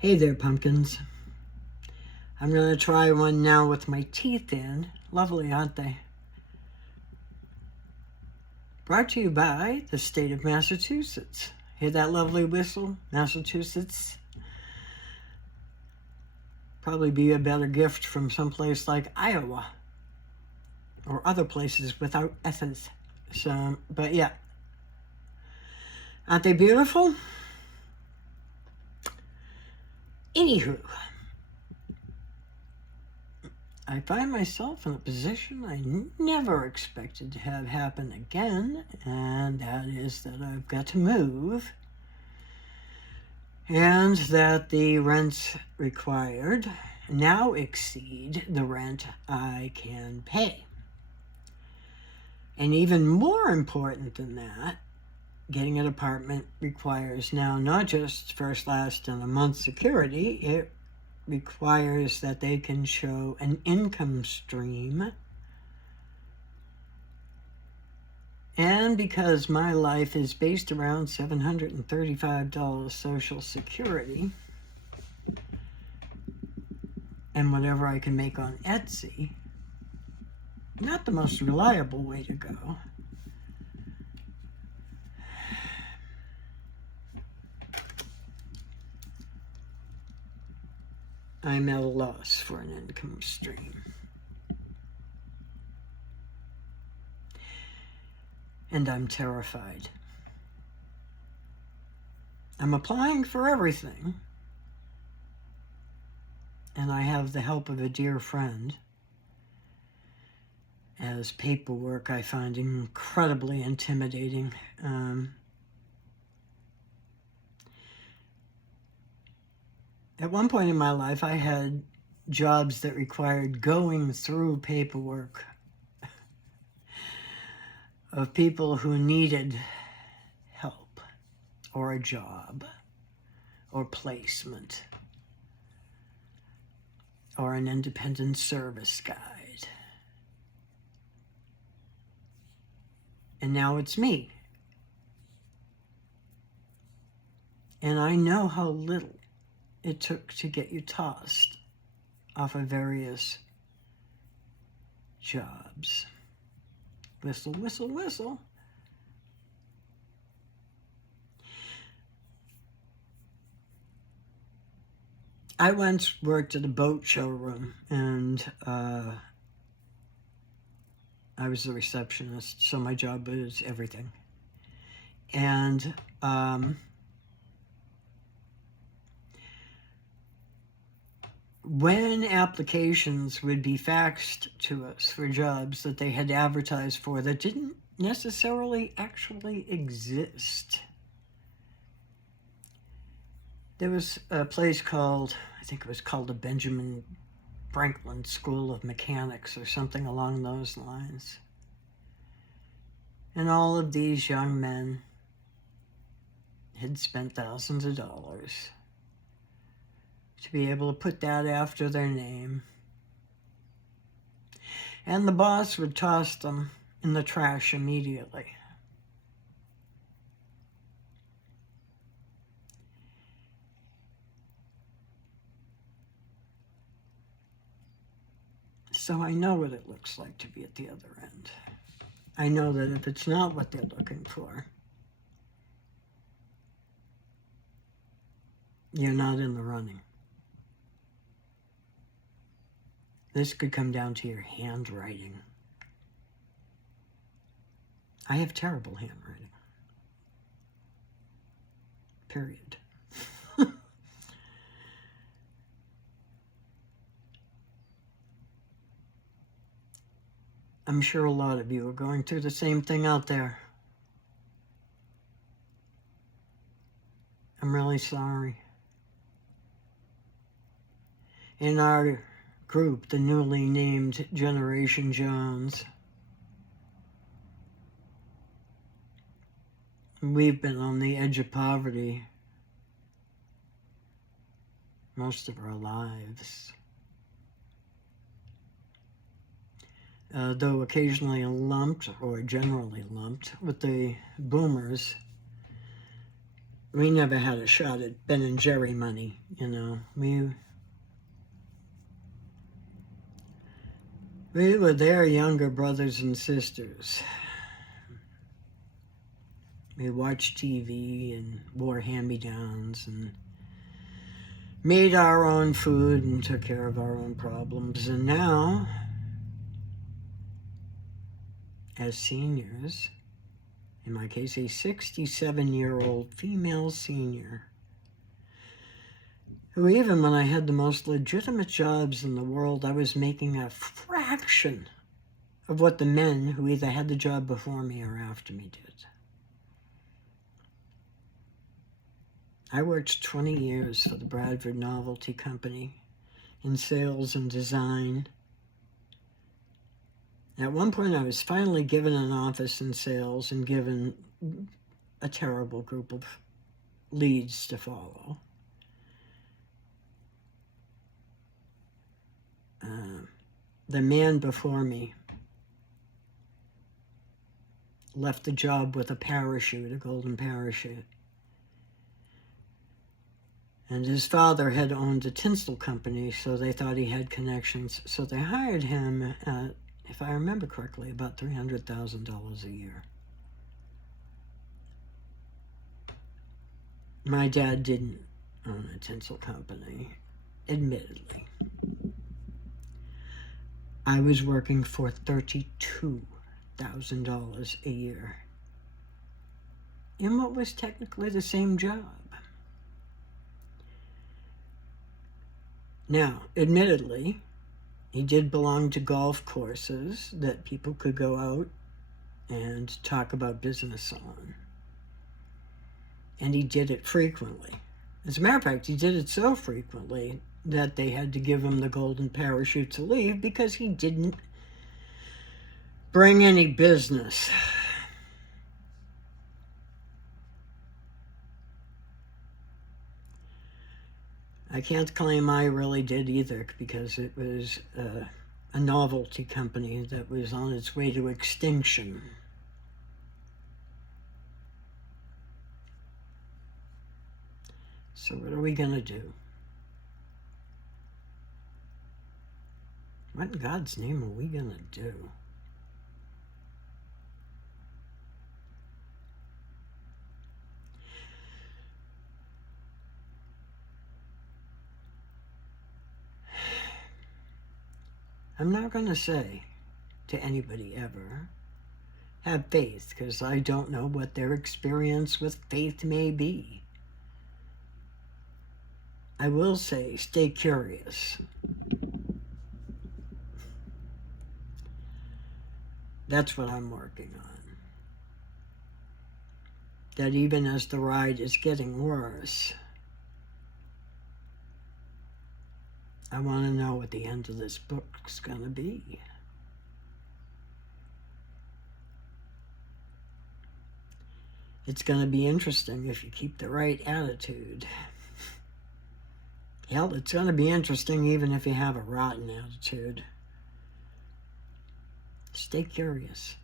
Hey there, pumpkins. I'm going to try one now with my teeth in. Lovely, aren't they? Brought to you by the state of Massachusetts. Hear that lovely whistle? Massachusetts. Probably be a better gift from someplace like Iowa or other places without S's. So, but yeah. Aren't they beautiful? Anywho, I find myself in a position I never expected to have happen again, and that is that I've got to move, and that the rents required now exceed the rent I can pay. And even more important than that, getting an apartment requires now not just first, last, and a month security, it requires that they can show an income stream. And because my life is based around $735 Social Security and whatever I can make on Etsy, not the most reliable way to go. I'm at a loss for an income stream. And I'm terrified. I'm applying for everything. And I have the help of a dear friend, as paperwork I find incredibly intimidating. At one point in my life, I had jobs that required going through paperwork of people who needed help or a job or placement or an independent service guide. And now it's me. And I know how little it took to get you tossed off of various jobs. Whistle, whistle, whistle. I once worked at a boat showroom, and I was the receptionist, so my job was everything. And when applications would be faxed to us for jobs that they had advertised for that didn't necessarily actually exist, there was a place called, I think it was called the Benjamin Franklin School of Mechanics or something along those lines. And all of these young men had spent thousands of dollars to be able to put that after their name. And the boss would toss them in the trash immediately. So I know what it looks like to be at the other end. I know that if it's not what they're looking for, you're not in the running. This could come down to your handwriting. I have terrible handwriting. Period. I'm sure a lot of you are going through the same thing out there. I'm really sorry. In our group, the newly named Generation Jones, we've been on the edge of poverty most of our lives. Though occasionally lumped, or generally lumped, with the boomers, we never had a shot at Ben and Jerry money, you know. We were their younger brothers and sisters. We watched TV and wore hand-me-downs and made our own food and took care of our own problems. And now, as seniors, in my case, a 67-year-old female senior, who even when I had the most legitimate jobs in the world, I was making a fraction of what the men who either had the job before me or after me did. I worked 20 years for the Bradford Novelty Company in sales and design. At one point, I was finally given an office in sales and given a terrible group of leads to follow. The man before me left the job with a parachute, a golden parachute. And his father had owned a tinsel company, so they thought he had connections. So they hired him at, if I remember correctly, about $300,000 a year. My dad didn't own a tinsel company, admittedly. I was working for $32,000 a year in what was technically the same job. Now, admittedly, he did belong to golf courses that people could go out and talk about business on. And he did it frequently. As a matter of fact, he did it so frequently that they had to give him the golden parachute to leave because he didn't bring any business. I can't claim I really did either because it was a novelty company that was on its way to extinction. So what are we going to do? What in God's name are we going to do? I'm not going to say to anybody ever, have faith, because I don't know what their experience with faith may be. I will say, stay curious. That's what I'm working on. That even as the ride is getting worse, I want to know what the end of this book's going to be. It's going to be interesting if you keep the right attitude. Hell, it's going to be interesting even if you have a rotten attitude. Stay curious.